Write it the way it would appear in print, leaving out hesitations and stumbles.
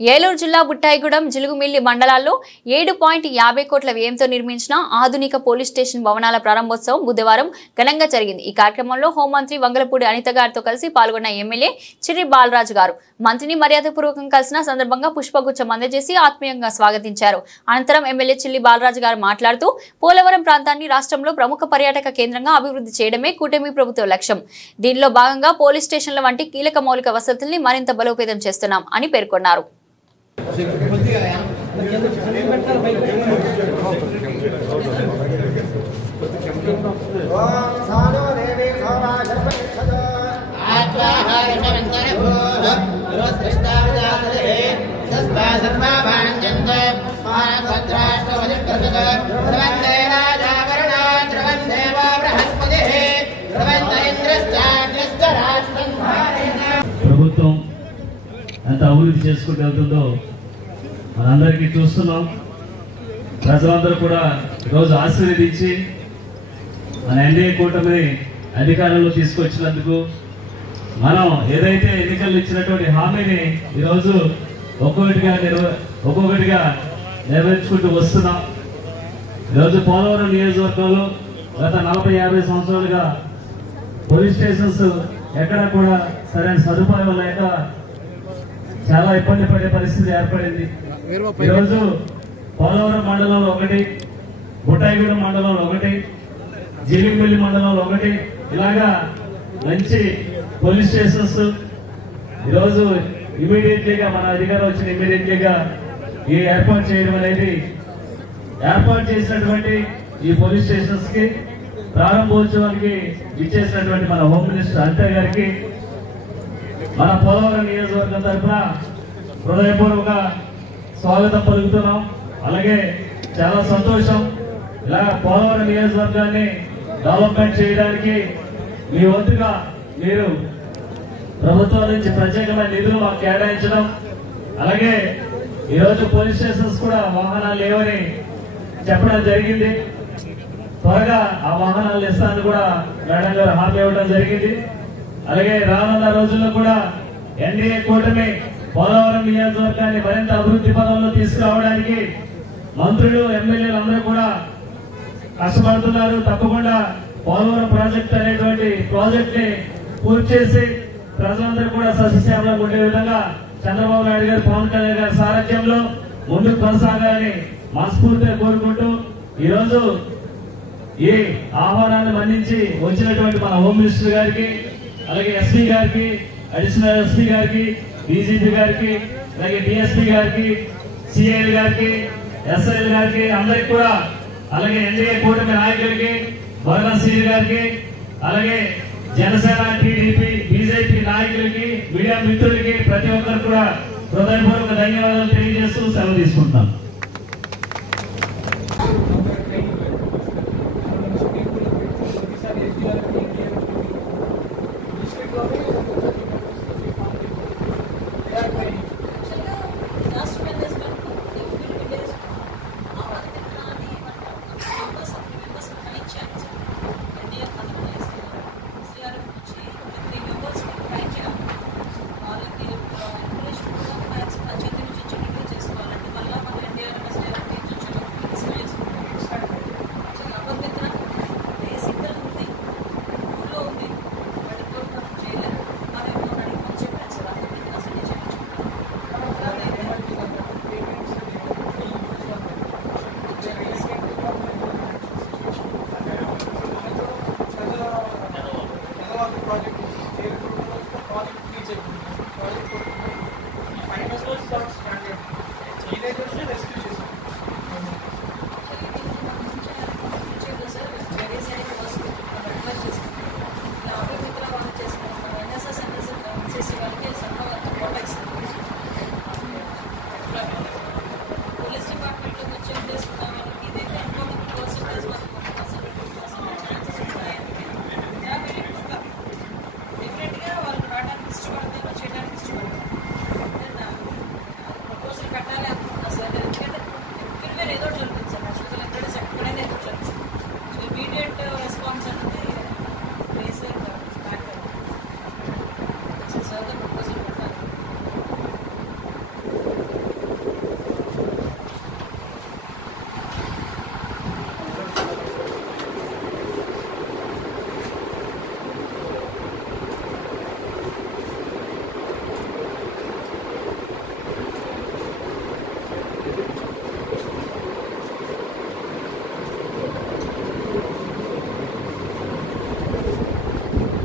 ఏలూరు జిల్లా బుట్టాయిగూడెం జిలుగుమిల్లి మండలాల్లో 7.50 కోట్ల వ్యయంతో నిర్మించిన ఆధునిక పోలీస్ స్టేషన్ భవనాల ప్రారంభోత్సవం బుధవారం ఘనంగా జరిగింది। ఈ కార్యక్రమంలో హోంమంత్రి వంగలపూడి అనిత గారితో కలిసి పాల్గొన్న ఎమ్మెల్యే చిర్రి బాలరాజు గారు మంత్రిని మర్యాదపూర్వకంగా కలిసిన సందర్భంగా పుష్పగుచ్చం అందజేసి ఆత్మీయంగా స్వాగతించారు। అనంతరం ఎమ్మెల్యే చిర్రి బాలరాజు గారు మాట్లాడుతూ పోలవరం ప్రాంతాన్ని రాష్ట్రంలో ప్రముఖ పర్యాటక కేంద్రంగా అభివృద్ధి చేయడమే కూటమి ప్రభుత్వ లక్ష్యం। దీనిలో భాగంగా పోలీస్ స్టేషన్ల వంటి కీలక మౌలిక వసతుల్ని మరింత బలోపేతం చేస్తున్నాం అని పేర్కొన్నారు। ప్రభుత్వం ఎంత అభివృద్ధి చేసుకుంటూ వెళ్తుందో మనందరికీ చూస్తున్నాం। ప్రజలందరూ కూడా ఈరోజు ఆశీర్వదించి మన ఎన్డీఏ కూటమిని అధికారంలో తీసుకొచ్చినందుకు మనం ఏదైతే ఎన్నికల్లో ఇచ్చినటువంటి హామీని ఈరోజు ఒక్కొక్కటిగా నెరవేర్చుకుంటూ వస్తున్నాం। ఈరోజు పోలవరం నియోజకవర్గంలో గత 40-50 సంవత్సరాలుగా పోలీస్ స్టేషన్స్ ఎక్కడ కూడా సరైన సదుపాయం లేక చాలా ఇబ్బంది పడే పరిస్థితి ఏర్పడింది। ఈరోజు పోలవరం మండలంలో ఒకటి, బుట్టాయిగూడెం మండలంలో ఒకటి, జిలుగుమిల్లి మండలంలో ఒకటి, ఇలాగా మంచి పోలీస్ స్టేషన్స్ ఈరోజు ఇమీడియట్లీగా మన అధికారం వచ్చిన ఇమీడియట్లీగా ఈ ఏర్పాటు చేయడం అనేది ఏర్పాటు చేసినటువంటి ఈ పోలీస్ స్టేషన్స్ కి ప్రారంభోత్సవానికి ఇచ్చేసినటువంటి మన హోమ్ మినిస్టర్ అనిత గారికి మన పోలవరం నియోజకవర్గం తరఫున హృదయపూర్వక స్వాగతం పలుకుతున్నాం। అలాగే చాలా సంతోషం, ఇలా పోలవరం నియోజకవర్గాన్ని డెవలప్మెంట్ చేయడానికి మీ వంతుగా మీరు ప్రభుత్వం నుంచి ప్రత్యేకమైన నిధులు మాకు కేటాయించడం, అలాగే ఈరోజు పోలీస్ స్టేషన్స్ కూడా వాహనాలు లేవని చెప్పడం జరిగింది। త్వరగా ఆ వాహనాలు ఇస్తానని కూడా మేడం గారు హామీ ఇవ్వడం జరిగింది। అలాగే రానున్న రోజుల్లో కూడా ఎన్డీఏ కూటమి పోలవరం నియోజకవర్గాన్ని మరింత అభివృద్ధి పదంలో తీసుకురావడానికి మంత్రులు ఎమ్మెల్యేలు అందరూ కూడా కష్టపడుతున్నారు। తప్పకుండా పోలవరం ప్రాజెక్ట్ అనేటువంటి ప్రాజెక్ట్ ని పూర్తి చేసి ప్రజలందరూ కూడా సస్యశ్యామలంగా ఉండే విధంగా చంద్రబాబు నాయుడు గారు, పవన్ కళ్యాణ్ గారి సారథ్యంలో ముందుకు కొనసాగాలని మనస్ఫూర్తిగా కోరుకుంటూ ఈరోజు ఈ ఆహ్వానాన్ని మన్నించి వచ్చినటువంటి మన హోమ్ మినిస్టర్ గారికి, అలాగే ఎస్పీ గారికి, అడిషనల్ ఎస్పీ గారికి, డీజీపీ గారికి, అలాగే డిఎస్పీ గారికి, సిఐఎల్ గారికి, ఎస్ఐఎల్ గారికి అందరికి కూడా, అలాగే ఎన్డీఏ కూటమి నాయకులకి, వర్గశ్రీ గారికి, అలాగే జనసేన, టీడీపీ, బీజేపీ నాయకులకి, మీడియా మిత్రులకి ప్రతి ఒక్కరు కూడా హృదయపూర్వక ధన్యవాదాలు తెలియజేస్తూ సెలవు తీసుకుంటాం। Project